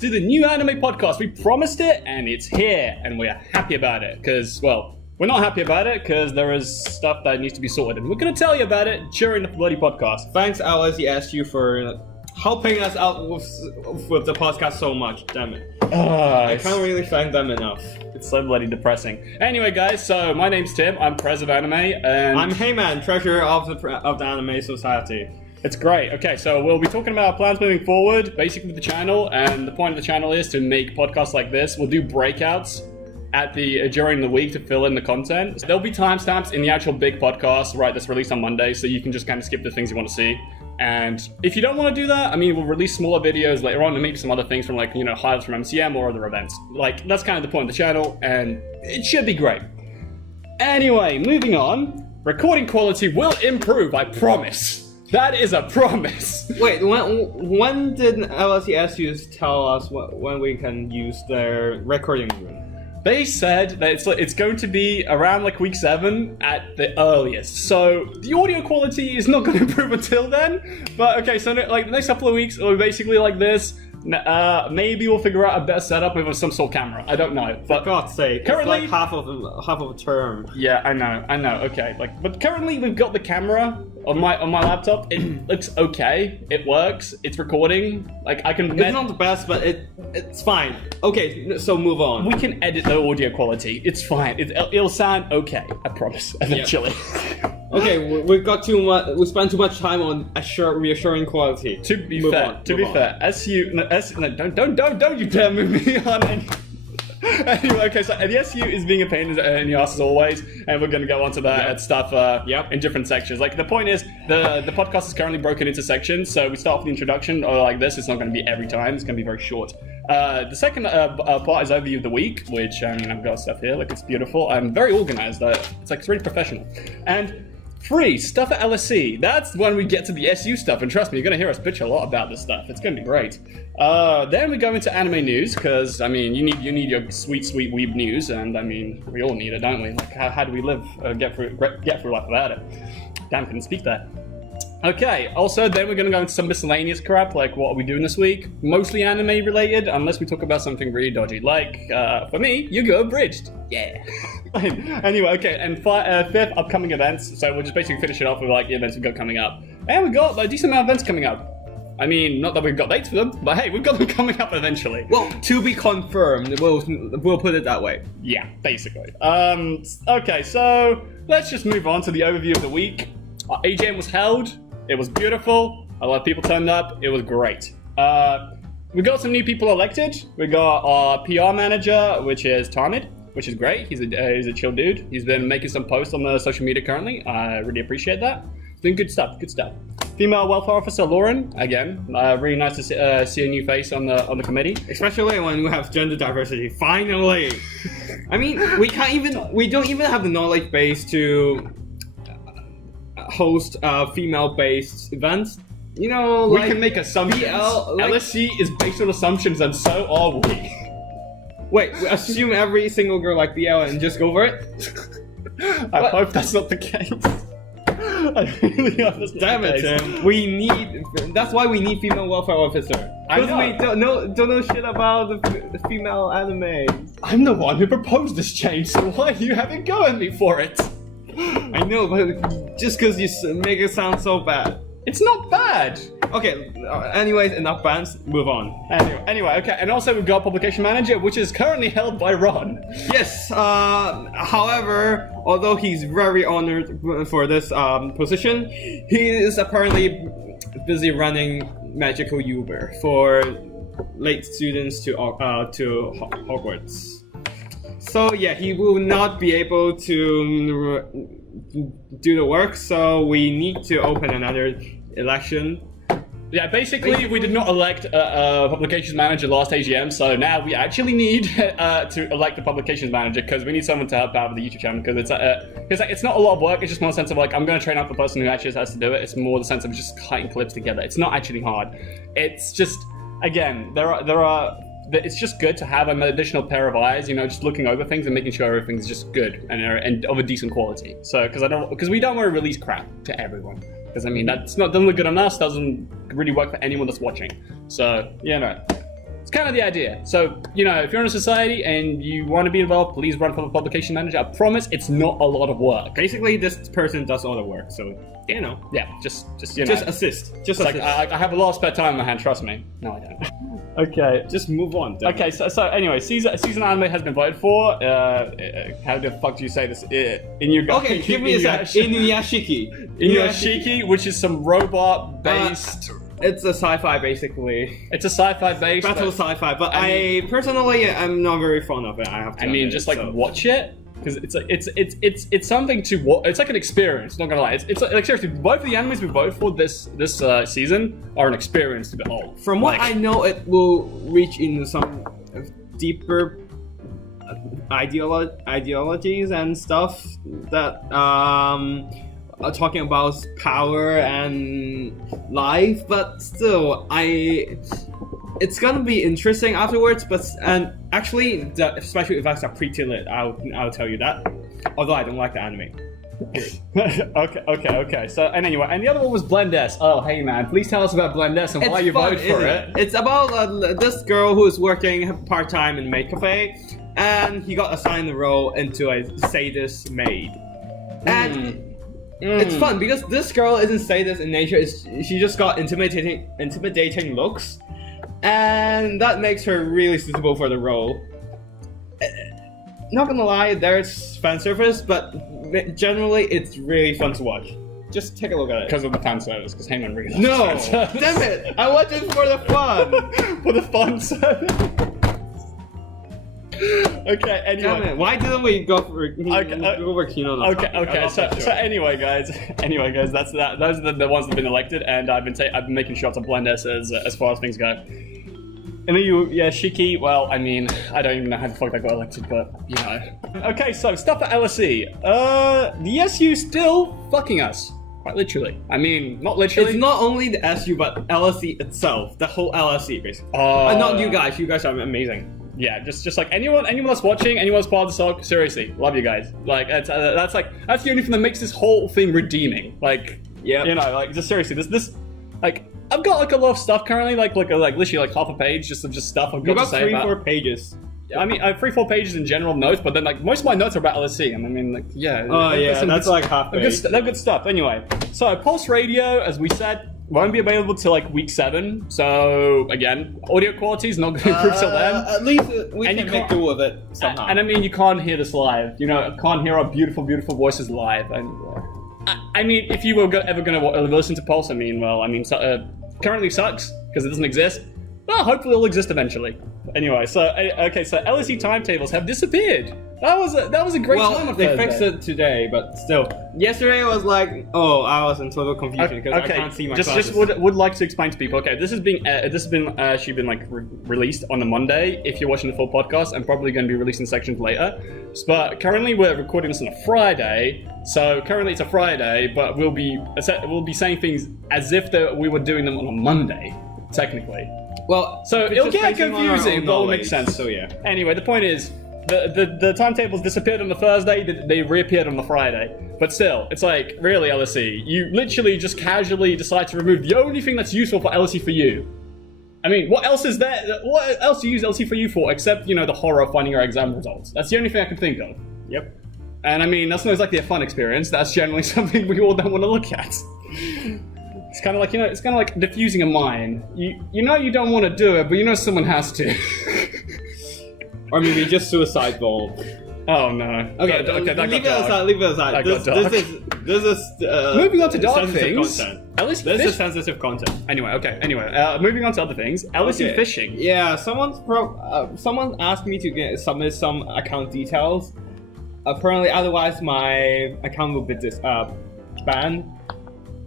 to the new anime podcast. We promised it, and it's here, and we are happy about it. Because, well, we're not happy about it because there is stuff that needs to be sorted, and we're going to tell you about it during the bloody podcast. Thanks, LSESU, for helping us out with the podcast so much. Damn it. I can't really thank them enough. It's so bloody depressing. Anyway, guys, so my name's Tim. I'm Pres of Anime, and I'm Hei Man, treasurer of the Anime Society. It's great. Okay, so we'll be talking about our plans moving forward, basically with the channel, and the point of the channel is to make podcasts like this. We'll do breakouts during the week to fill in the content. There'll be timestamps in the actual big podcast, right, that's released on Monday, so you can just kind of skip the things you want to see. And if you don't want to do that, I mean, we'll release smaller videos later on and maybe some other things from, like, you know, highlights from MCM or other events. Like, that's kind of the point of the channel, and it should be great. Anyway, moving on. Recording quality will improve, I promise. That is a promise. Wait, when did LSESU tell us when we can use their recording room? They said that it's going to be around like week 7 at the earliest. So the audio quality is not going to improve until then. But okay, so like the next couple of weeks will be basically like this. Maybe we'll figure out a better setup with some sort of camera. I don't know. But for God's sake, currently, it's like half of a term. Yeah, I know. Okay, but currently we've got the camera on my laptop. It looks okay. It works. It's recording. Like I can. It's not the best, but it's fine. Okay, so move on. We can edit the audio quality. It's fine. It'll sound okay. I promise. Eventually. Yep. Okay, we've got too much. We spent too much time on reassuring quality. To be fair, SU. No, don't you dare move me on. Anyway, okay, so the SU is being a pain in the ass as always, and we're going to go on to that stuff in different sections. Like, the point is, the podcast is currently broken into sections, so we start with the introduction, or like this. It's not going to be every time. It's going to be very short. The second part is overview of the week, which, I mean, I've got stuff here. Like, it's beautiful. I'm very organized. It's like, it's really professional. And free stuff at LSE. That's when we get to the SU stuff, and trust me, you're going to hear us bitch a lot about this stuff. It's going to be great. Then we go into anime news, because, I mean, you need your sweet weeb news, and, I mean, we all need it, don't we? Like, how do we live, get through life without it? Damn, couldn't speak there. Okay, also, then we're going to go into some miscellaneous crap, like what are we doing this week? Mostly anime related, unless we talk about something really dodgy, like, for me, Yu-Gi-Oh! Abridged. Yeah. Anyway, okay, and fifth, upcoming events, so we'll just basically finish it off with, like, the events we've got coming up. And we've got a decent amount of events coming up. I mean, not that we've got dates for them, but hey, we've got them coming up eventually. Well, to be confirmed, we'll put it that way. Yeah, basically. Okay, so let's just move on to the overview of the week. Our AGM was held. It was beautiful. A lot of people turned up. It was great. We got some new people elected. We got our PR manager, which is Tamid, which is great. He's a chill dude. He's been making some posts on the social media currently. I really appreciate that. It's been good stuff. Female welfare officer Lauren, again, really nice to see a new face on the committee, especially when we have gender diversity. Finally, I mean, we don't even have the knowledge base to host female-based events. You know, we can make assumptions. LSE is based on assumptions, and so are we. Wait, we assume every single girl like BL and just go for it? I hope that's not the case. I really hope that's not the case. Damn it, Tim. That's why we need female welfare officer. Because we don't know shit about the female anime. I'm the one who proposed this change, so why are you having go at me for it? I know, but just because you make it sound so bad. It's not bad. Okay, anyways, enough bands, move on. Anyway, okay, and also we've got publication manager, which is currently held by Ron. Yes, however, although he's very honored for this position, he is apparently busy running Magical Uber for late students to Hogwarts. So yeah, he will not be able to do the work, so we need to open another election. Yeah, basically we did not elect a publications manager last AGM, so now we actually need to elect a publications manager, because we need someone to help out with the YouTube channel, because it's not a lot of work. It's just more a sense of, like, I'm going to train up the person who actually has to do it. It's more the sense of just cutting clips together. It's not actually hard. It's just, again, it's just good to have an additional pair of eyes, you know, just looking over things and making sure everything's just good and of a decent quality. So, because we don't want to release crap to everyone. Because, I mean, doesn't look good on us, doesn't really work for anyone that's watching. So, yeah, no. It's kind of the idea. So, you know, if you're in a society and you want to be involved, please run for the publication manager. I promise it's not a lot of work. Basically, this person does all the work, so, you know. Yeah, just you know. Just assist. Just It's like, assist. I have a lot of spare time on my hand, trust me. No, I don't. Okay. Just move on. Then. Okay, so anyway, season anime has been voted for. How the fuck do you say this? Okay, give me a sec. Inuyashiki. Inuyashiki, which is some robot-based... It's a sci-fi, basically. it's a sci-fi based... Battle sci-fi, but I personally am not very fond of it, I have to admit, just like watch it. Because it's something to watch. It's like an experience. Not gonna lie. It's like seriously, both of the animes we voted for this season are an experience to behold. From what I know, it will reach into some deeper ideologies and stuff that are talking about power and life. But still, it's gonna be interesting afterwards, and actually the special effects are pretty lit. I'll tell you that. Although I don't like the anime. okay. So and anyway, and the other one was Blend S. Oh, hey man, please tell us about Blend S and why you voted for it. It's about this girl who is working part-time in a maid cafe, and he got assigned the role into a sadist maid. And it's fun because this girl isn't sadist in nature. She just got intimidating looks. And that makes her really suitable for the role. Not gonna lie, there's fan service, but generally it's really fun to watch. Just take a look at it. Because of the fan service, because Hei Man really loves No! fan service. Damn it! I watch it for the fun! For the fun service. Okay, anyway. Damn it, why didn't we go for Kino? Okay. So anyway, guys, that's that. Those are the ones that have been elected, and I've been making sure to blend S as far as things go. And then Shiki. Well, I mean, I don't even know how the fuck that got elected, but you know. Okay, so stuff at LSE. The SU still fucking us. Quite literally. I mean, not literally. It's not only the SU, but LSE itself. The whole LSE, basically. Not you guys. You guys are amazing. Yeah, just like anyone that's watching, anyone that's part of the SOC, seriously, love you guys. Like that's the only thing that makes this whole thing redeeming. Like, yeah, you know, like just seriously, this like I've got like a lot of stuff currently, like literally like half a page just of stuff I've got to say about. 3-4 pages. I mean, I have 3-4 pages in general notes, but then like most of my notes are about LSE, and I mean like yeah. Oh yeah, that's like half page. They're good stuff. Anyway, so Pulse Radio, as we said, won't be available till like week 7. So again, audio quality is not going to improve till then. At least we can make do with it somehow. And I mean, you can't hear this live. You know, can't hear our beautiful, beautiful voices live. And I mean, if you were ever going to listen to Pulse, currently sucks because it doesn't exist. Well, hopefully it'll exist eventually. Anyway, so LSE timetables have disappeared. That was a great time on they Thursday. fixed it today, but still. Yesterday was like, I was in total confusion because I can't see my classes. Just would like to explain to people. Okay, this has been actually been like released on a Monday. If you're watching the full podcast, and probably going to be released in sections later. But currently we're recording this on a Friday, so currently it's a Friday, but we'll be saying things as if we were doing them on a Monday, technically. Well, so it'll get confusing, but it'll make sense. So yeah. Anyway, the point is, the timetables disappeared on the Thursday, they reappeared on the Friday. But still, it's like, really, LSE, you literally just casually decide to remove the only thing that's useful for LSE for you. I mean, what else is there? What else do you use LSE for you for, except, you know, the horror of finding your exam results? That's the only thing I can think of. Yep. And I mean, that's not exactly a fun experience. That's generally something we all don't want to look at. It's kind of like, you know, it's kind of like diffusing a mine. You know you don't want to do it, but you know someone has to. Or maybe just suicide bomb. Oh no. Okay, leave it aside. This is moving on to dark things. Content. This is sensitive content. Anyway, moving on to other things. LSE phishing. Yeah, someone asked me to submit some account details. Apparently, otherwise my account will be banned.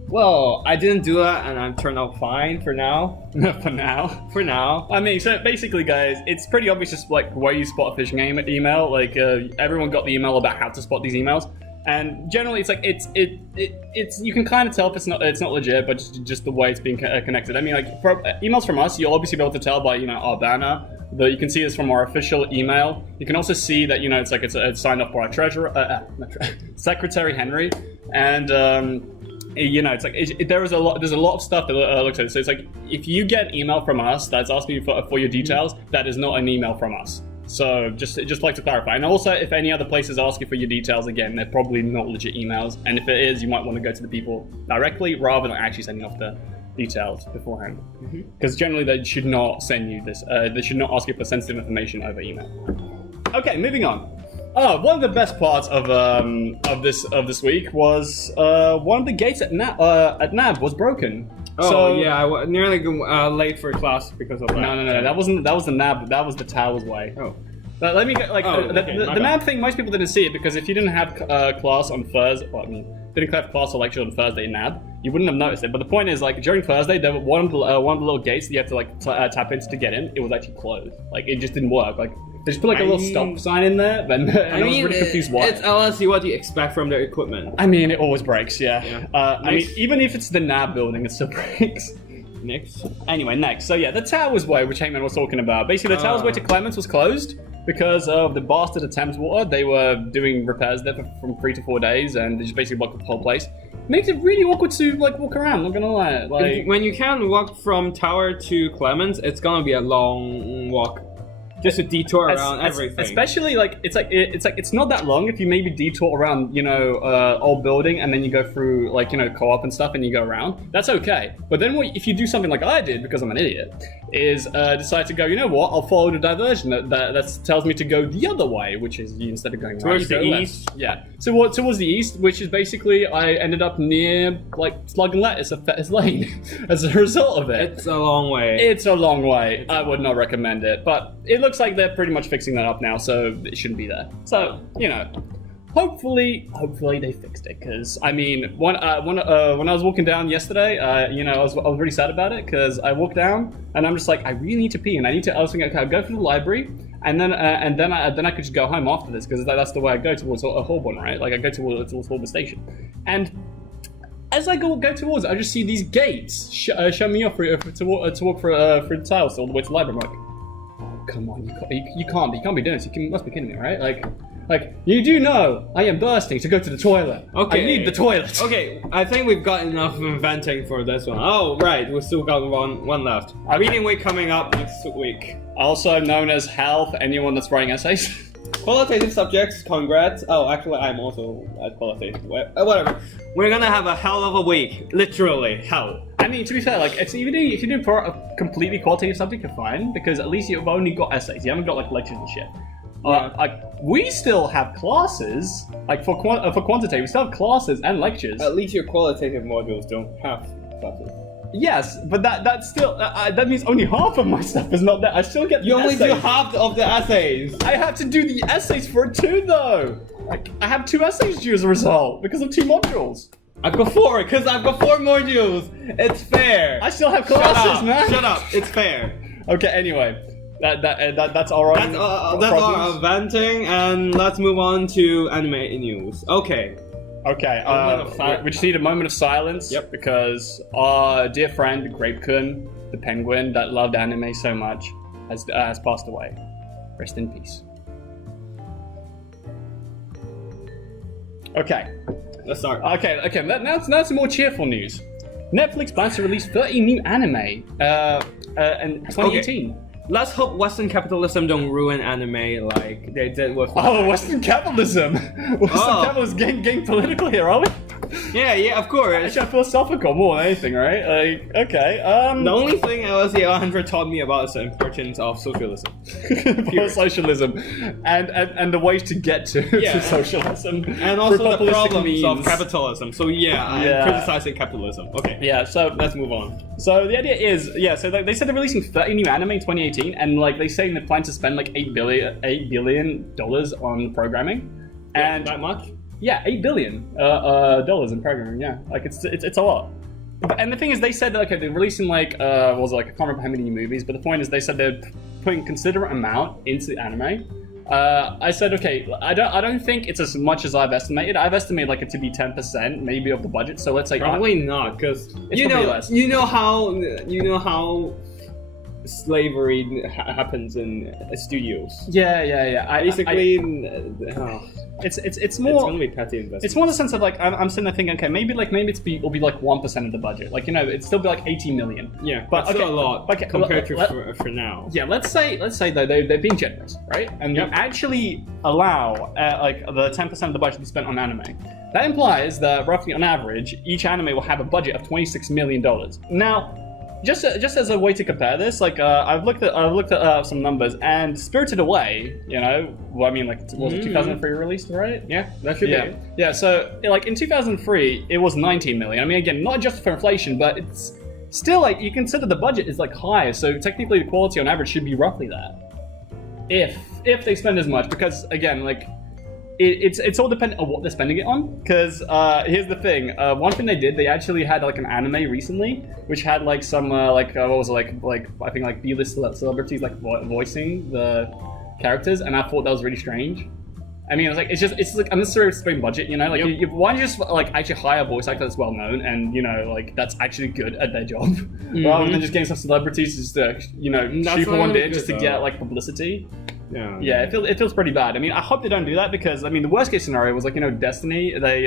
Well, I didn't do that, and I'm turned out fine for now. For now. I mean, so basically, guys, it's pretty obvious just like where you spot a phishing email. Like everyone got the email about how to spot these emails, and generally, it's like it's you can kind of tell if it's not legit, but just the way it's being connected. I mean, like for emails from us, you'll obviously be able to tell by our banner. You can see this from our official email. You can also see that it's signed off by our treasurer, Secretary Henry, and you know, it's like there's a lot of stuff that looks at it. So it's like if you get an email from us that's asking you for your details, that is not an email from us. So just like to clarify. And also, if any other places ask you for your details, again, they're probably not legit emails. And if it is, you might want to go to the people directly rather than actually sending off the details beforehand. Because generally, they should not send you this. They should not ask you for sensitive information over email. Okay, moving on. One of the best parts of this week was one of the gates at NAB was broken. Oh, so, yeah, I was nearly late for class because of that. No, that was the NAB. That was the Towers way. Oh. But let me get the NAB thing. Most people didn't see it because if you didn't have class on Thursday, didn't have class or lecture on Thursday in NAB, you wouldn't have noticed it. But the point is, like during Thursday, there were one of the little gates that you have to tap into to get in. It was actually closed. Like it just didn't work. Like they just put a little stop sign in there, and I was really confused why. It's LSE. What do you expect from their equipment? I mean, it always breaks. Yeah. I mean, even if it's the NAB building, it still breaks. Next. Anyway, next. So yeah, the Towers Way, which Hei Man was talking about. Basically, the Towers Way to Clements was closed because of the bastard at Thames Water. They were doing repairs there from 3 to 4 days, and they just basically blocked the whole place. Makes it really awkward to like walk around. Not gonna lie. Like when you can walk from Tower to Clements, it's gonna be a long walk. Just a detour around everything. Especially like it's not that long if you maybe detour around old building and then you go through like co-op and stuff and you go around. That's okay. But then if you do something like I did because I'm an idiot, is decide to go. You know what? I'll follow the diversion that tells me to go the other way, which is instead of going towards right, the east. Yeah. So towards the east, which is basically I ended up near like Slug and Lettuce of Fetters Lane as a result of it. It's a long way. It's a long way. I would not recommend it, but it looks like they're pretty much fixing that up now, so it shouldn't be there. So hopefully they fixed it. Because I mean, when I was walking down yesterday, I was really sad about it because I walked down and I'm just like, I really need to pee, and I was thinking, okay, I'll go to the library, and then I could just go home after this because that's the way I go towards Holborn, right? Like I go towards Holborn Station, and as I go towards it, I just see these gates show me off to walk through the tiles all the way to the library. I'm like, come on, you can't be doing this. You must be kidding me, right? Like you do know I am bursting to go to the toilet. Okay, I need the toilet. Okay, I think we've got enough venting for this one. Oh right, we still got one left. Okay. Reading week coming up next week. Also known as hell for anyone that's writing essays. Qualitative subjects, congrats. Oh, actually, I'm also at qualitative. Whatever. We're gonna have a hell of a week. Literally, hell. I mean, to be fair, like, it's even if you do for a completely qualitative subject, you're fine, because at least you've only got essays. You haven't got, like, lectures and shit. We still have classes, like, for quantitative, we still have classes and lectures. At least your qualitative modules don't have classes. Yes, but that still that means only half of my stuff is not there. I still get the You only essays. do half of the essays. I have to do the essays for it too, though. Like, I have 2 essays due as a result because of 2 modules. I've got 4 because I've got 4 modules. It's fair. I still have classes, man. Shut up. It's fair. Okay. Anyway, that's all right. That's all venting, and let's move on to anime news. Okay. Okay, we just need a moment of silence. Yep. Because our dear friend, Grape-kun, the penguin that loved anime so much, has passed away. Rest in peace. Okay. Let's start. Okay. Now some more cheerful news. Netflix plans to release 30 new anime in 2018. Okay. Let's hope Western capitalism don't ruin anime like they did with... Oh, Western capitalism! Capitalism getting political here, are we? Yeah, of course. Actually, philosophical more than anything, right? Like, okay, The only thing LSE-100 taught me about is the importance of socialism. Socialism. And the ways to get to socialism. And also the problems of capitalism. So I'm criticizing capitalism. Okay. Yeah, so let's move on. So the idea is, so they said they're releasing 30 new anime in 2018, and like they say they plan to spend like $8 billion on programming. And that much? Yeah, $8 billion dollars in programming. Yeah, like it's a lot. And the thing is, they said that, okay, they're releasing like I can't remember how many movies, but the point is they said they're putting considerable amount into anime. I said, okay, I don't think it's as much as I've estimated. I've estimated like it to be 10% maybe of the budget. So let's say probably not, because you know how slavery happens in studios. Yeah. Basically, it's more. It's gonna be petty investment. It's more the sense of like I'm sitting there thinking, okay, maybe it'll be like 1% of the budget, like it'd still be like 80 million. Yeah, but still a lot compared to for now. Yeah, let's say though they're being generous, right? And they actually allow like the 10% of the budget to be spent on anime. That implies that roughly on average, each anime will have a budget of $26 million. Now, just as a way to compare this, like I've looked at some numbers, and Spirited Away, was it 2003 released, right? Yeah, that should be. Yeah, so like in 2003, it was 19 million. I mean, again, not just for inflation, but it's still like you consider the budget is like higher, so technically the quality on average should be roughly that. If they spend as much, because again, like. It's all dependent on what they're spending it on. Because here's the thing: one thing they actually had like an anime recently, which had like some what was it, like I think like B-list celebrities like voicing the characters, and I thought that was really strange. I mean, it's like unnecessary to spend budget, Like, why don't you just like actually hire a voice actor that's well known and like that's actually good at their job, rather than just getting some celebrities just to shoot for one day just to get like publicity. Yeah, it feels pretty bad. I mean, I hope they don't do that because, I mean, the worst case scenario was like, Destiny, they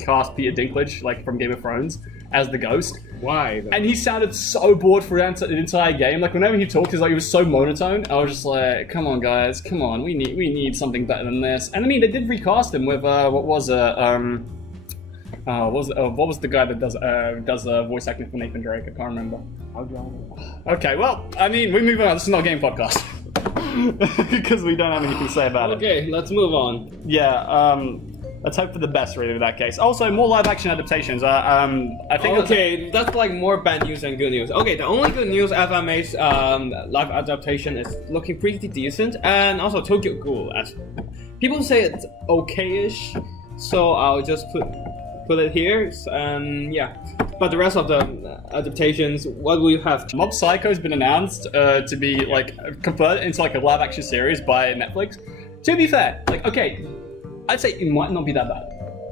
cast Peter Dinklage, like from Game of Thrones, as the ghost. Why? Though? And he sounded so bored for the entire game. Like, whenever he talked, he was so monotone. I was just like, come on, guys, come on, we need something better than this. And I mean, they did recast him with, what was the guy that does voice acting for Nathan Drake? I can't remember. Okay, well, I mean, we're moving on. This is not a game podcast. Because we don't have anything to say about it. Okay, let's move on. Yeah, let's hope for the best, really, in that case. Also, more live-action adaptations. I think. Okay, that's like more bad news than good news. Okay, the only good news FMA's live adaptation is looking pretty decent, and also Tokyo Ghoul. As people say it's okay-ish, so I'll just put it here. Yeah. But the rest of the adaptations, what will you have? Mob Psycho has been announced to be like converted into like a live action series by Netflix. To be fair, like okay, I'd say it might not be that bad.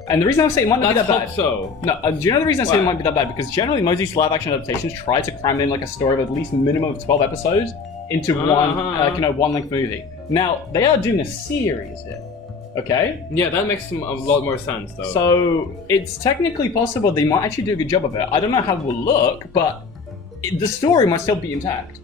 And the reason I say it might not be that bad. So. No, do you know the reason I say it might be that bad? Because generally most of these live action adaptations try to cram in like a story of at least minimum of 12 episodes into one length movie. Now they are doing a series here. Okay? Yeah, that makes a lot more sense, though. So, it's technically possible they might actually do a good job of it. I don't know how it will look, but the story might still be intact.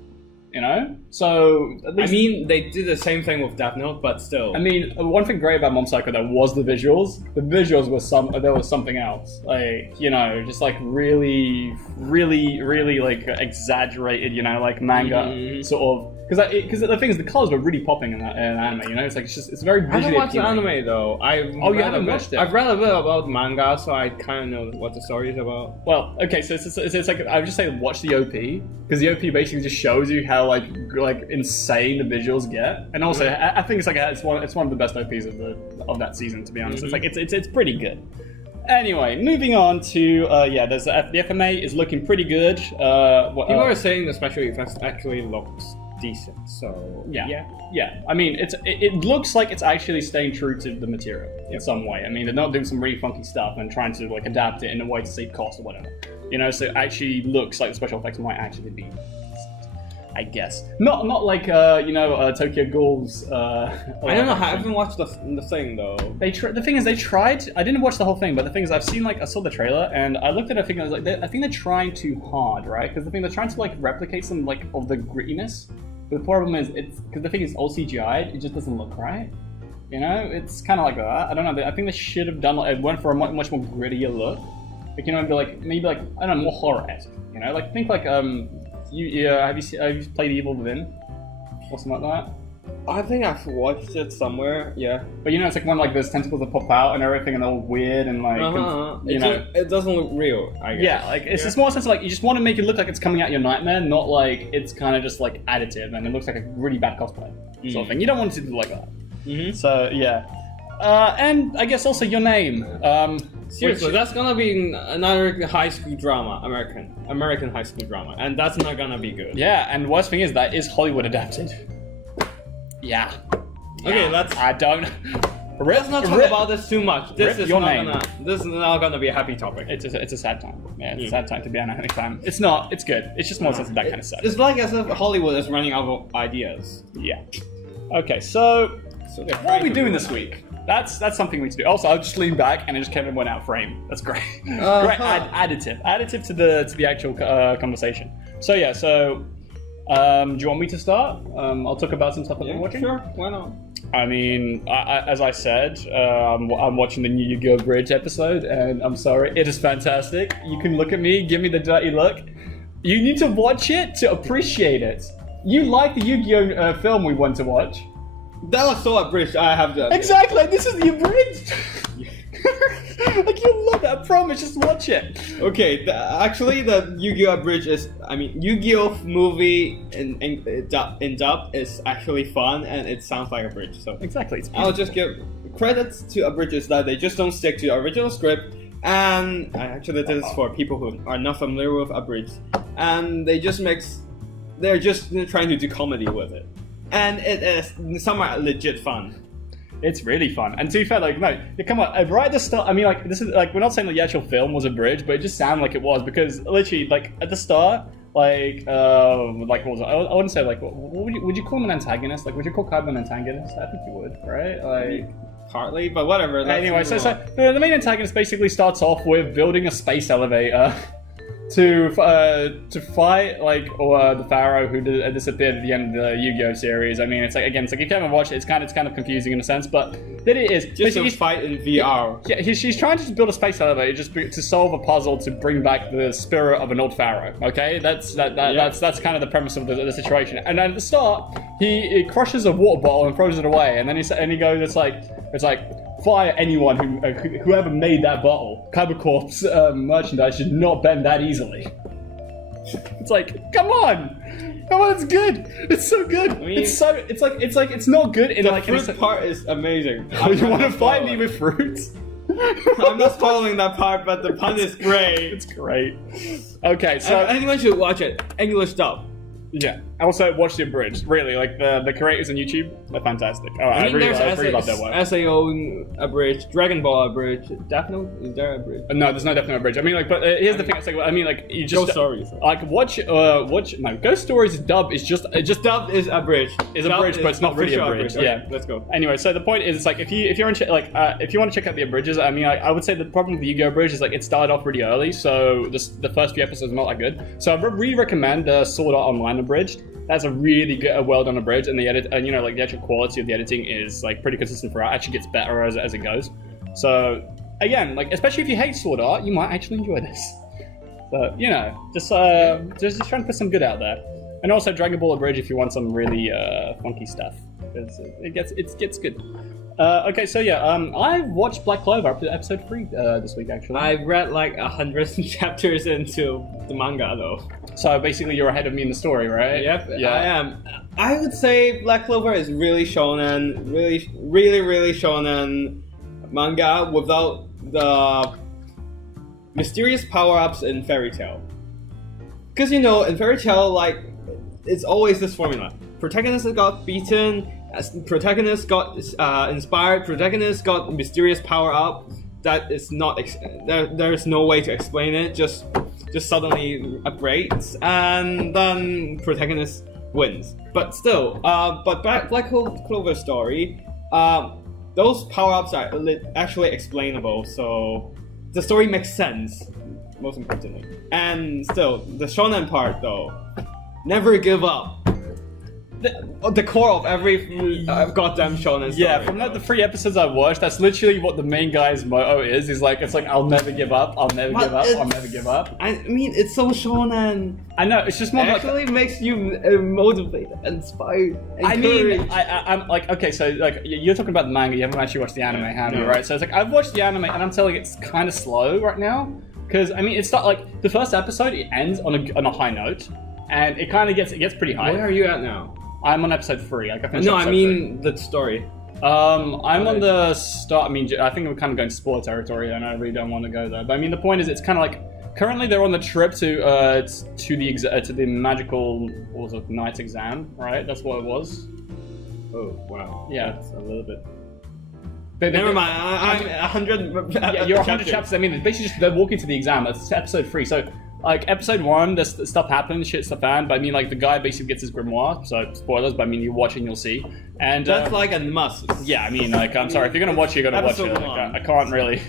So, at least... I mean, they did the same thing with Death Note, but still. I mean, one thing great about Mob Psycho, though, was the visuals. The visuals were there was something else. Like, just like really, really, really, like, exaggerated, like, manga sort of... Because the thing is, the colors were really popping in anime, It's like, it's very visually I haven't watched appealing. anime, though. You haven't watched it? I've read a bit about manga, so I kind of know what the story is about. Well, okay, so it's like, I would just say watch the OP, because the OP basically just shows you how, like insane the visuals get. And also, I think it's one of the best OPs of that season, to be honest. It's like, it's pretty good. Anyway, moving on to, there's the FMA is looking pretty good. People are saying the special effects actually looks decent, so yeah. I mean, it looks like it's actually staying true to the material in some way. I mean, they're not doing some really funky stuff and trying to like adapt it in a way to save cost or whatever. So it actually looks like the special effects might actually be decent, I guess. Not like Tokyo Ghoul's. I don't know. I haven't watched the thing though. The thing is, they tried. I didn't watch the whole thing, but the thing is, I saw the trailer and I looked at it. I was like, I think they're trying too hard, right? Because they're trying to like replicate some like of the grittiness. But the problem is, because the thing is all CGI'd, it just doesn't look right. It's kind of like that. I don't know. I think they should have done went for a much more grittier look. Like maybe I don't know, more horror-esque. Like think like have you played Evil Within or something like that? I think I've watched it somewhere. Yeah. But it's like when like there's tentacles that pop out and everything, and they're all weird and like it doesn't look real. I guess. Yeah, like it's just more sense of like you just want to make it look like it's coming out your nightmare, not like it's kind of just like additive and it looks like a really bad cosplay sort of thing. You don't want it to look like that. So yeah. And I guess also your name. Seriously, that's gonna be another high school drama, American high school drama, and that's not gonna be good. Yeah, and the worst thing is that is Hollywood adapted. Yeah. Okay, let's. I don't. Let's not talk about this too much. This is not gonna be a happy topic. It's a sad time. Yeah, it's a sad time to be an anime fan. It's not. It's good. It's just more sense of that kind of stuff. It's like as if Hollywood is running out of ideas. Yeah. Okay, so what are we doing this week? That's something we need to do. Also, I'll just lean back and it just came and went out frame. That's great. Great additive to the actual conversation. So yeah, do you want me to start? I'll talk about some stuff I've been watching. Sure, why not? I mean, as I said, I'm watching the new Yu-Gi-Oh! Abridged episode, and I'm sorry, it is fantastic. You can look at me, give me the dirty look. You need to watch it to appreciate it. You like the Yu-Gi-Oh! Film we went to watch. That was so abridged, I have to admit. Exactly, this is the abridged. Like, you'll love it, I promise, just watch it. Okay, actually the Yu-Gi-Oh! Abridged is, Yu-Gi-Oh! Movie in dub is actually fun and it sounds like a bridge, so. Exactly. I'll just give credits to Abridges that they just don't stick to the original script, and actually this is for people who are not familiar with Abridged, and they're just trying to do comedy with it. And it is somewhat legit fun. It's really fun. And to be fair, like, no, come on, right at the start, I mean, like, this is, like, we're not saying that the actual film was abridged, but it just sounded like it was, because literally, like, at the start, like, what was it? I wouldn't say, like, what would you call him an antagonist? Like, would you call Kaiba an antagonist? I think you would, right? Like, partly, but whatever. Anyway, so the main antagonist basically starts off with building a space elevator to fight the pharaoh who disappeared at the end of the Yu-Gi-Oh! Series. I mean, it's like, again, it's like if you haven't watched it, it's kind of confusing in a sense, but then it is just a fight in VR. Yeah, she's trying to just build a space elevator just to solve a puzzle to bring back the spirit of an old pharaoh. Okay, that's kind of the premise of the situation. And then at the start, he crushes a water bottle and throws it away, and then he goes, it's like. Fire anyone whoever made that bottle. Kaiba Corp's merchandise should not bend that easily. It's like, come on, it's good. It's so good. I mean, it's not good in the fruit part is amazing. You want to fight me with fruits? I'm not spoiling that part, but the pun is great. It's great. Okay, so anyone should watch it. English dub. Yeah. I also watched the abridged. Really, like the creators on YouTube, they're fantastic. Oh, I really love their work. SAO abridged, Dragon Ball abridged, Death Note, is there abridged? No, there's no Death Note abridged. I mean, like, but here's the thing. It's like, I mean, like, you just Ghost Stories. Like, watch. No, Ghost Stories dub is just dub is abridged. Is abridged, but it's not really abridged. Okay, yeah, let's go. Anyway, so the point is, it's like if you want to check out the abridges, I mean, I would say the problem with the Yu-Gi-Oh! Abridged is like it started off really early, so the first few episodes are not that good. So I really recommend the Sword Art Online abridged. That's a really good, well done abridged, and the edit, and the actual quality of the editing is like pretty consistent throughout. Actually gets better as it goes. So again, like especially if you hate Sword Art, you might actually enjoy this. But just trying to put some good out there. And also Dragon Ball Abridged if you want some really funky stuff, because it gets good. Okay, so yeah, I watched Black Clover up to episode 3 this week actually. I read like 100 chapters into the manga though. So basically, you're ahead of me in the story, right? Yep, yeah. I am. I would say Black Clover is really shonen, really shonen manga without the mysterious power-ups in Fairy Tail. Because in Fairy Tail, like, it's always this formula: protagonist got beaten, protagonist got inspired, protagonist got mysterious power-up. That is not there's no way to explain it. Just suddenly upgrades, and then protagonist wins. But still, Black Clover story, those power-ups are actually explainable, so the story makes sense, most importantly. And still, the shonen part though, never give up. The core of every goddamn shonen story. Yeah, from the 3 episodes I watched, that's literally what the main guy's motto is. He's like, it's like, I'll never give up, I'll never give up, I'll never give up. I mean, it's so shonen. I know, it's just more it actually makes you motivated, inspired, encouraged. I'm like, okay, so like, you're talking about the manga, you haven't actually watched the anime, have you, right? So it's like, I've watched the anime, and I'm telling you, it's kind of slow right now. Because, I mean, it's not like, the first episode, it ends on a high note, and it kind of gets pretty high. Where are you at now? I'm on episode 3. Like, I mean the story. I'm on the start. I mean, I think we're kind of going spoiler territory, and I really don't want to go there. But I mean, the point is, it's kind of like currently they're on the trip to the magical night exam, right? That's what it was. Oh wow. Yeah, it's a little bit. Never mind. I'm 100. Yeah, you're 100 chapters. I mean, it's basically just they're walking to the exam. It's episode 3. So, like, episode 1, there's stuff happens, shit's the fan. But I mean, like, the guy basically gets his grimoire. So, spoilers, but I mean, you watch and you'll see. And that's like a must. Yeah, I mean, like, I'm sorry, if you're gonna watch it, you're gonna watch it. Like, I can't really.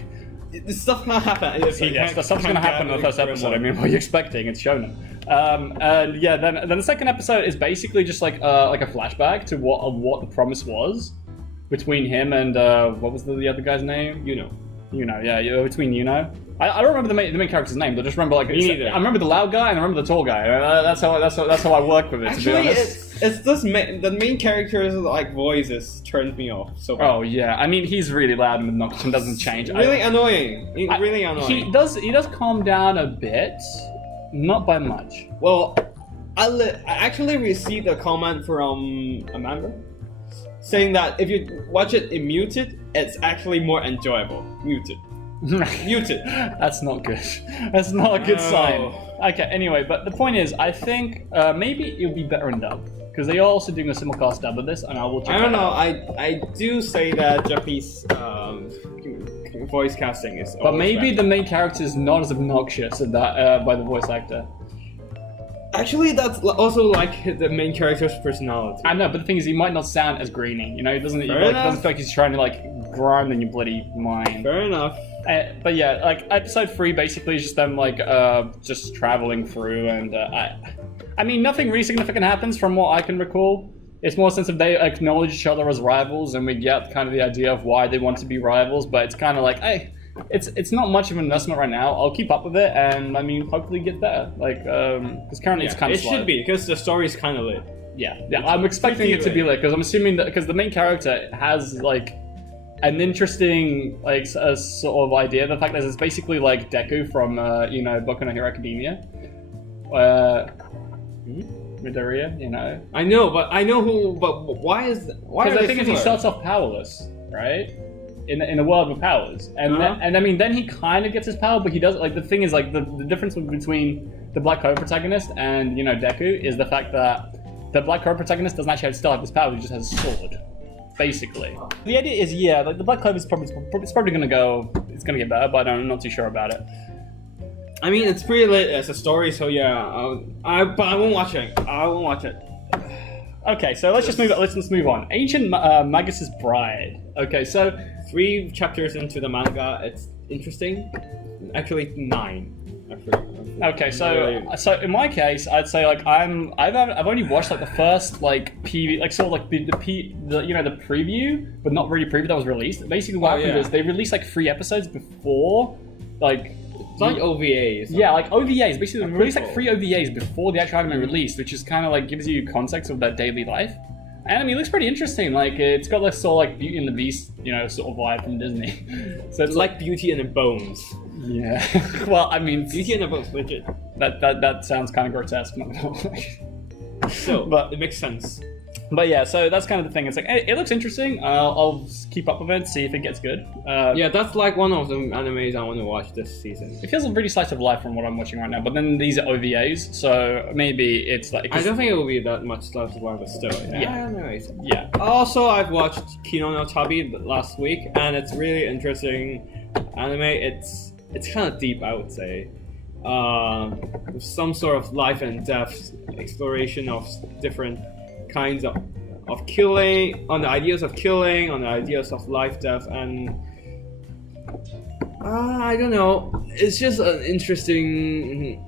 This stuff can't happen. The stuff's gonna happen in the first episode. I mean, what are you expecting? It's shonen. And yeah, then the second episode is basically just like a flashback to what the promise was between him and what was the other guy's name? Yeah, between I don't remember the main character's name, but I just remember like I remember the loud guy and I remember the tall guy. That's how I work with it. Actually, to be honest. it's this the main character's like voices turns me off so bad. Oh yeah, I mean he's really loud and obnoxious and doesn't change. Really annoying. Really annoying. He does calm down a bit, not by much. Well, I actually received a comment from a member saying that if you watch it in muted, it's actually more enjoyable. Muted. That's not good. That's not a good sign. Okay, anyway, but the point is, I think maybe it'll be better in dub. Because they are also doing a simulcast dub of this, and I will check. I don't know. I do say that Japanese voice casting is. But maybe the main character is not as obnoxious as that by the voice actor. Actually, that's also like the main character's personality. I know, but the thing is, he might not sound as greeny. You know, it doesn't feel like he's trying to like grind in your bloody mind. Fair enough. But yeah, like episode 3 basically is just them like just traveling through, and I mean nothing really significant happens from what I can recall. It's more a sense of they acknowledge each other as rivals, and we get kind of the idea of why they want to be rivals. But it's kind of like, hey, it's not much of an investment right now. I'll keep up with it, and I mean hopefully get better. Like because currently it's kind of slow. It should be because the story's kind of lit. Yeah, I'm expecting it to be lit because I'm assuming that because the main character has like an interesting like a sort of idea. The fact that it's basically like Deku from Boku no Hero Academia. Midoriya, I know, but I know who. But why is why? Because I think he starts off powerless, right? In a world with powers, and and I mean then he kind of gets his power, but he doesn't. Like the thing is like the difference between the Black Clover protagonist and Deku is the fact that the Black Clover protagonist doesn't actually still have his power; he just has a sword. Basically, the idea is like the Black Clover is probably gonna get better, but I'm not too sure about it. I mean, it's pretty late as a story, so yeah. But I won't watch it. I won't watch it. Okay, so let's move on. Ancient Magus' Bride. Okay, so 3 chapters into the manga, it's interesting. Actually, 9. Okay, so in my case, I'd say like I've only watched like the first like PV, like sort of like the preview, but not really preview that was released. Basically, what happened is they released like 3 episodes before, like. It's like OVAs. Yeah, like OVAs. Basically, they released like 3 OVAs before the actual anime released, which is kind of like gives you context of their daily life. And I mean, it looks pretty interesting. Like it's got this sort of like Beauty and the Beast, sort of vibe from Disney. So it's like Beauty and the Bones. Yeah. Well, I mean, Beauty and the Bones, legit. That sounds kind of grotesque. So, but it makes sense. But yeah, so that's kind of the thing. It's like, it looks interesting. I'll keep up with it, see if it gets good. Yeah, that's like one of the animes I want to watch this season. It feels a pretty slice of life from what I'm watching right now, but then these are OVAs, so maybe it's like... I don't think it will be that much slice of life, but still. Yeah. Anyways. Yeah. Also, I've watched Kino no Tabi last week, and it's really interesting anime. It's kind of deep, I would say. With some sort of life and death exploration of different kinds of killing, on the ideas of killing, on the ideas of life, death, and I don't know. It's just an interesting.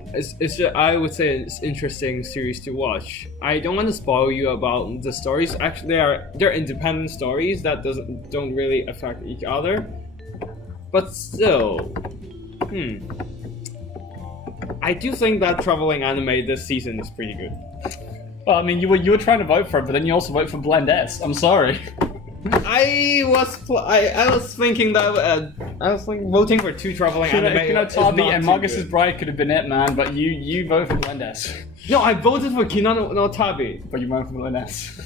I would say it's interesting series to watch. I don't want to spoil you about the stories. Actually, they're independent stories that don't really affect each other, but still, I do think that traveling anime this season is pretty good. Well, I mean, you were trying to vote for it, but then you also vote for Blend S. I'm sorry. I was thinking that I was voting for 2 traveling anime. Kino Tabi and Magus' Bride could have been it, man. But you voted for Blend S. No, I voted for Kino no Tabi. But you voted for Blend S.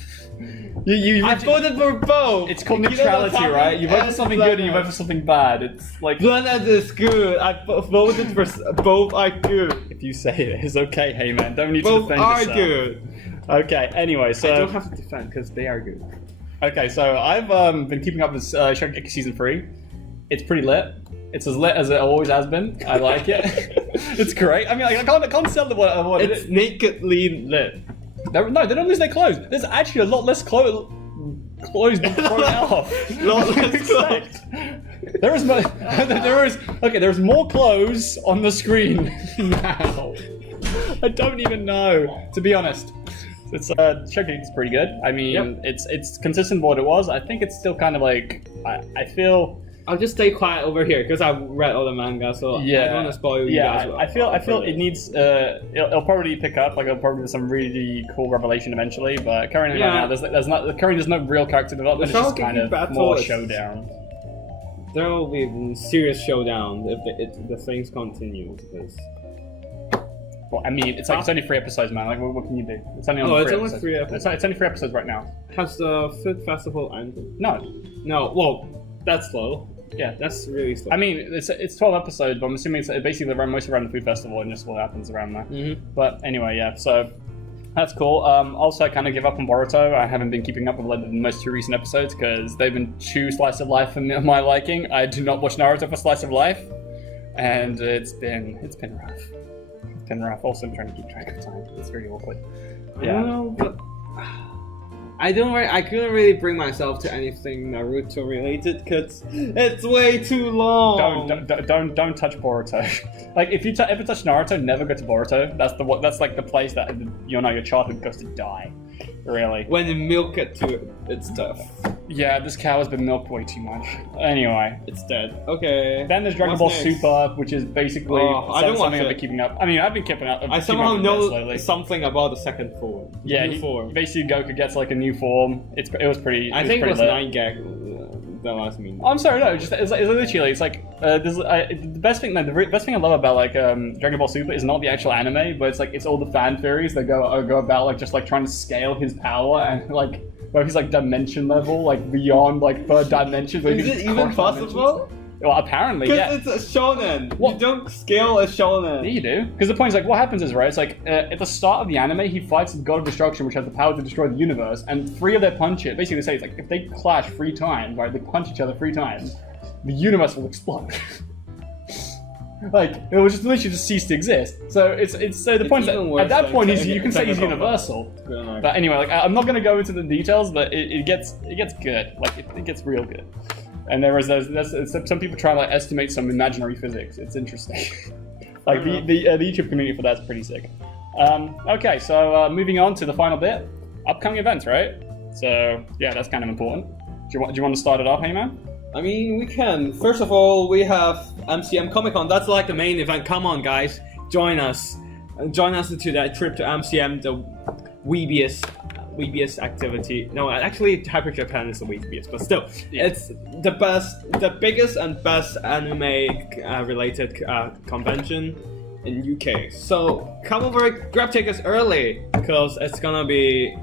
I voted for both. It's called neutrality, right? You vote for something good and you vote for something bad. It's like Blend S is good. I voted for both are good. If you say it, it's okay, Hey Man. Don't need both to defend yourself. Both are good. Okay. Anyway, so I don't have to defend because they are good. Okay, so I've been keeping up with Shokugeki Season 3. It's pretty lit. It's as lit as it always has been. I like it. It's great. I mean, I can't sell what it is. It's nakedly lit. No, they don't lose their clothes. There's actually a lot less clothes being thrown off. Lot less clothes. There's more clothes on the screen now. I don't even know, to be honest. It's Shokugeki's pretty good. I mean, it's consistent with what it was. I think it's still kind of like I feel. I'll just stay quiet over here because I've read all the manga, so I don't want to spoil you guys. I feel it needs. It'll probably pick up. Like, it'll probably be some really cool revelation eventually. But currently, right now, there's no real character development. It's just kind of more showdown. There will be a serious showdown if the things continue. Because... Well, I mean, it's only 3 episodes, man. Like, what can you do? It's only only 3 episodes. It's only 3 episodes right now. Has the food festival ended? No. Well, that's slow. Yeah, that's really slow. I mean, it's 12 episodes, but I'm assuming it's basically mostly around the food festival and just what happens around there. Mm-hmm. But anyway, yeah. So that's cool. Also, I kind of give up on Boruto. I haven't been keeping up with the most 2 recent episodes because they've been too slice of life for my liking. I do not watch Naruto for slice of life, and it's been rough. It's been rough. Also, I'm trying to keep track of time. It's very awkward. Yeah. I don't know, but I couldn't really bring myself to anything Naruto related because it's way too long. Don't touch Boruto. Like, if you ever touch Naruto, never go to Boruto. That's like the place that your childhood goes to die. Really. When you milk it to its death. Yeah, this cow has been milked way too much. Anyway, it's dead. Okay. Then there's Dragon Ball Super, which is basically something I've been keeping up. I mean, I've been keeping up. I somehow know something about the second form. Yeah, new form. Basically Goku gets like a new form. It was pretty. I think it was 9 gag. The last mean. I'm sorry, no. It's literally the best thing. The best thing I love about like Dragon Ball Super is not the actual anime, but it's all the fan theories that go about like just like trying to scale his power and like where he's like dimension level, like beyond like 3rd dimension. Is it even possible? Well, apparently, yeah. Because it's a shonen. What? You don't scale a shonen. Yeah, you do. Because the point is, like, what happens is, right, it's like, at the start of the anime, he fights the God of Destruction, which has the power to destroy the universe, and 3 of their punches, basically they say, it's like, if they clash 3 times, right, they punch each other 3 times, the universe will explode. Like, it will just literally just cease to exist. So the point is that at that point you can say he's universal. But anyway, like, I'm not going to go into the details, but it gets good. Like, it gets real good. And there's some people try to like estimate some imaginary physics. It's interesting. Like the YouTube community for that's pretty sick. Okay, so moving on to the final bit, upcoming events, right? So yeah, that's kind of important. Do you want to start it off, Hey Man? I mean, we can. First of all, we have MCM Comic Con. That's like the main event. Come on, guys, join us. Join us to that trip to MCM, the weebiest activity. No, actually, Hyper Japan is the weebiest, but still, it's the biggest and best anime related convention in UK. So come over, grab tickets early, because it's gonna be,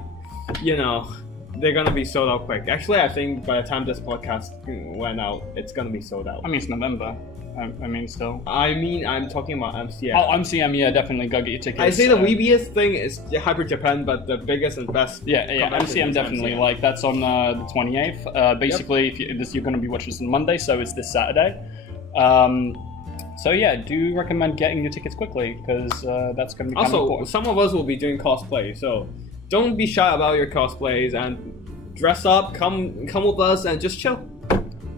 they're gonna be sold out quick. Actually, I think by the time this podcast went out, it's gonna be sold out. I mean, it's November. Still. I'm talking about MCM. Oh, MCM, yeah, definitely go get your tickets. I say the weebiest thing is Hyper Japan, but the biggest and best. Yeah, MCM definitely. MCM. Like, that's on the 28th. Basically, if you're going to be watching this on Monday, so it's this Saturday. So yeah, do recommend getting your tickets quickly, because that's going to be kind of important. Also, some of us will be doing cosplay, so don't be shy about your cosplays and dress up. Come with us and just chill.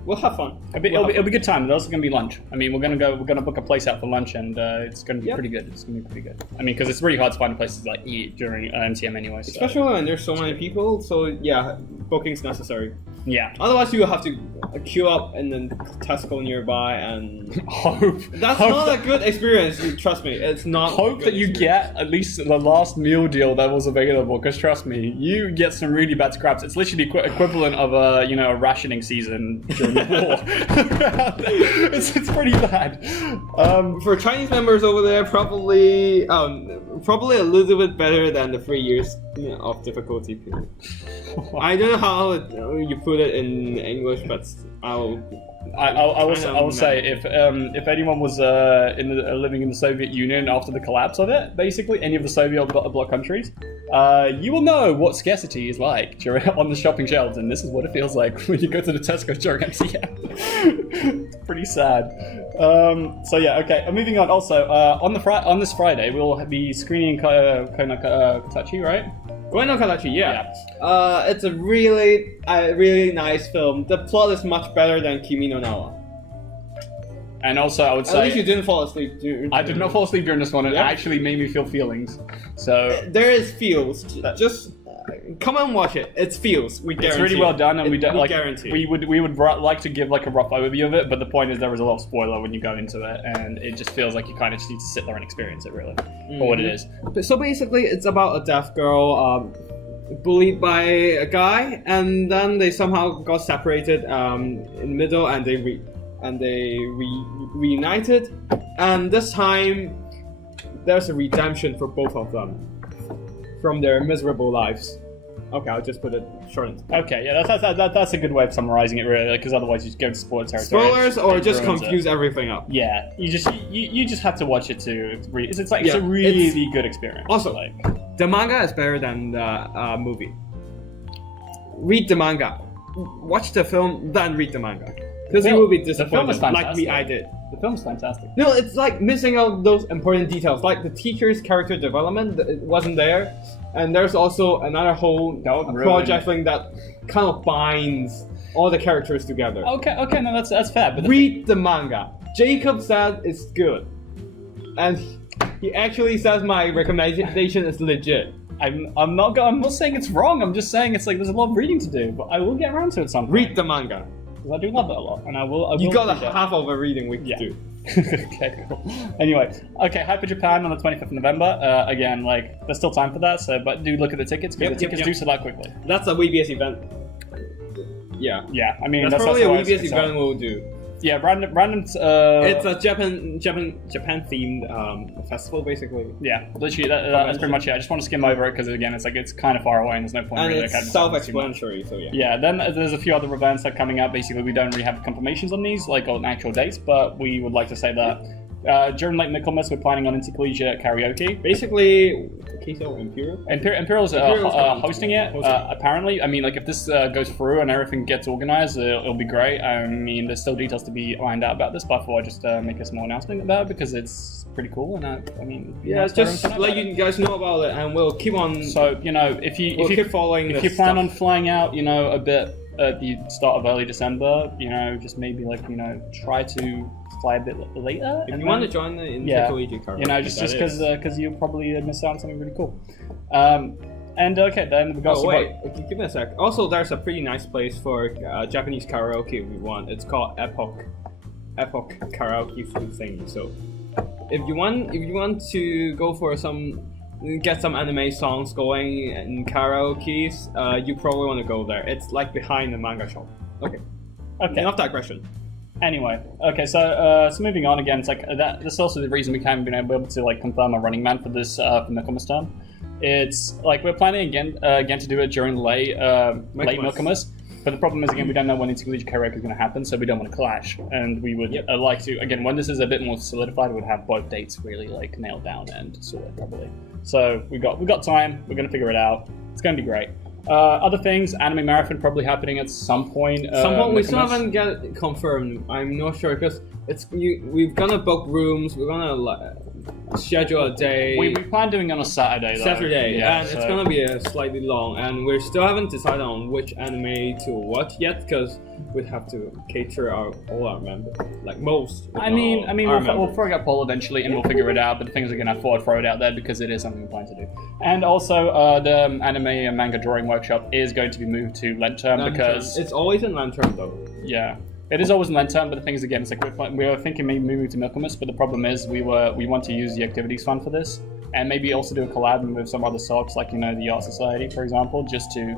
We'll have fun. It'll be a good time. There's also going to be lunch. I mean, we're going to book a place out for lunch, and it's going to be pretty good. It's going to be pretty good. I mean, because it's really hard to find places to like eat during MCM anyway. So. Especially when there's so many people. So yeah, booking's necessary. Yeah. Otherwise, you have to queue up in the Tesco nearby and hope. That's not a good experience. Trust me, it's not. Hope that you get at least the last meal deal that was available. Because trust me, you get some really bad scraps. It's literally the equivalent of a rationing season during the war. it's pretty bad. For Chinese members over there, probably a little bit better than the 3 years of difficulty period. I don't know how you put it in English, but I will say if anyone was living in the Soviet Union after the collapse of it, basically any of the Soviet bloc countries, you will know what scarcity is like on the shopping shelves, and this is what it feels like when you go to the Tesco during MCM. It's pretty sad. So yeah, okay. Moving on. Also, on this Friday, we'll be screening Katachi, right? Going on Katachi, yeah. It's a really nice film. The plot is much better than Kimi no Na wa. And also, I would say... At least you didn't fall asleep during... I did not fall asleep during this one. It actually made me feel feelings. So... There is feels. Just... come and watch it. It's feels. We guarantee. It's really well done, and we guarantee. We would like to give like a rough overview of it, but the point is there is a lot of spoiler when you go into it, and it just feels like you kind of just need to sit there and experience it, really, for what it is. So basically, it's about a deaf girl bullied by a guy, and then they somehow got separated in the middle, and they reunited, and this time there's a redemption for both of them from their miserable lives. Okay, I'll just put it short. Okay, yeah, that's a good way of summarizing it, really, because otherwise you just go into spoiler territory. Spoilers, or just confuse everything up. Yeah, you just have to watch it to read. It's a really good experience. Also, the manga is better than the movie. Read the manga, watch the film, then read the manga, because you will be disappointed. Like me, I did. The film's fantastic. No, it's like missing out those important details, like the teacher's character development. It wasn't there, and there's also another whole project thing that kind of binds all the characters together. Okay, no, that's fair. But read the manga. Jacob said it's good, and he actually says my recommendation is legit. I'm not saying it's wrong. I'm just saying it's like there's a lot of reading to do, but I will get around to it sometime. Read the manga. I do love it a lot, and I will. You got half of a reading week to do. Okay, cool. Anyway, Hyper Japan on the 25th of November. Again, there's still time for that, but do look at the tickets, because the tickets do sell out quickly. That's a WBS event. Yeah. Yeah, I mean, that's probably a WBS event we'll do. Yeah, random. It's a Japan themed festival, basically. Yeah, literally that's pretty much it. I just want to skim over it because again, it's kind of far away and there's no point. And really. It's self-explanatory, so yeah. Yeah, then there's a few other events that are coming up. Basically, we don't really have confirmations on these, on actual dates, but we would like to say that during Michaelmas, we're planning on intercollegiate karaoke. Basically, Kiso Imperial. Imperial's hosting it. Apparently, I mean, if this goes through and everything gets organized, it'll be great. I mean, there's still details to be ironed out about this, but I thought I'd just make a small announcement about it because it's pretty cool. And I mean, just let you guys know about it, and we'll keep on. So if you keep following, if you plan on flying out, a bit at the start of early December, just maybe try to fly a bit later. If you want to join the intercollegiate karaoke, just because you'll probably miss out on something really cool. And okay, then we got. Oh wait, give me a sec. Also, there's a pretty nice place for Japanese karaoke if you want. It's called Epoch Karaoke food thingy. So, if you want to go for get some anime songs going in karaoke's, you probably want to go there. It's behind the manga shop. Okay. Enough digression. Anyway, okay, so moving on again, it's that's also the reason we haven't been able to confirm a running man for this for Michaelmas Term. It's we're planning again to do it during late Michaelmas, but the problem is again we don't know when intercollegiate karaoke is going to happen, so we don't want to clash, and we would like to again when this is a bit more solidified, we would have both dates really nailed down and sorted properly. So we got time. We're going to figure it out. It's going to be great. Other things, anime marathon probably happening at some point. We still haven't got it confirmed. I'm not sure because we're gonna book rooms. We're gonna schedule a day. We plan doing it on a Saturday. And it's gonna be slightly long, and we still haven't decided on which anime to watch yet because we'd have to cater all our members, most. I mean, we'll throw out poll eventually, and we'll figure it out. But the thing is, again, I thought I'd throw it out there because it is something we plan to do. And also, the anime and manga drawing workshop is going to be moved to Lent term because it's always in Lent term though. Yeah. It is always in Lent term, but the thing is, again, it's we were thinking maybe moving to Michaelmas, but the problem is we want to use the activities fund for this, and maybe also do a collab with some other SOCs, the Art Society, for example, just to,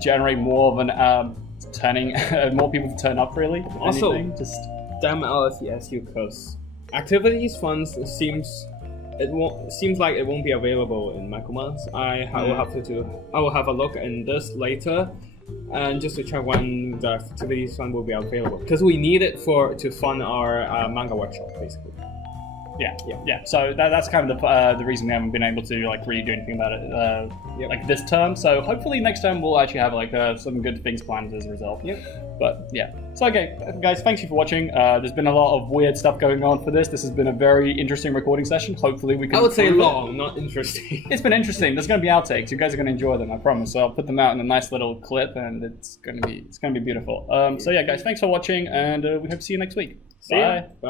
generate more of an turning, more people to turn up, really. Also, damn LSESU, because activities funds seems seems like it won't be available in Michaelmas. I will have a look in this later, and just to check when the activities fund will be available, because we need it to fund our manga workshop, basically. Yeah. So that's kind of the reason we haven't been able to like really do anything about it like this term. So hopefully next term we'll actually have like some good things planned as a result. But yeah. So okay, guys, thank you for watching. There's been a lot of weird stuff going on for this. This has been a very interesting recording session. Hopefully we can. I would say long, not interesting. It's been interesting. There's going to be outtakes. You guys are going to enjoy them, I promise. So I'll put them out in a nice little clip, and it's going to be beautiful. So yeah, guys, thanks for watching, and we hope to see you next week. Bye. Bye.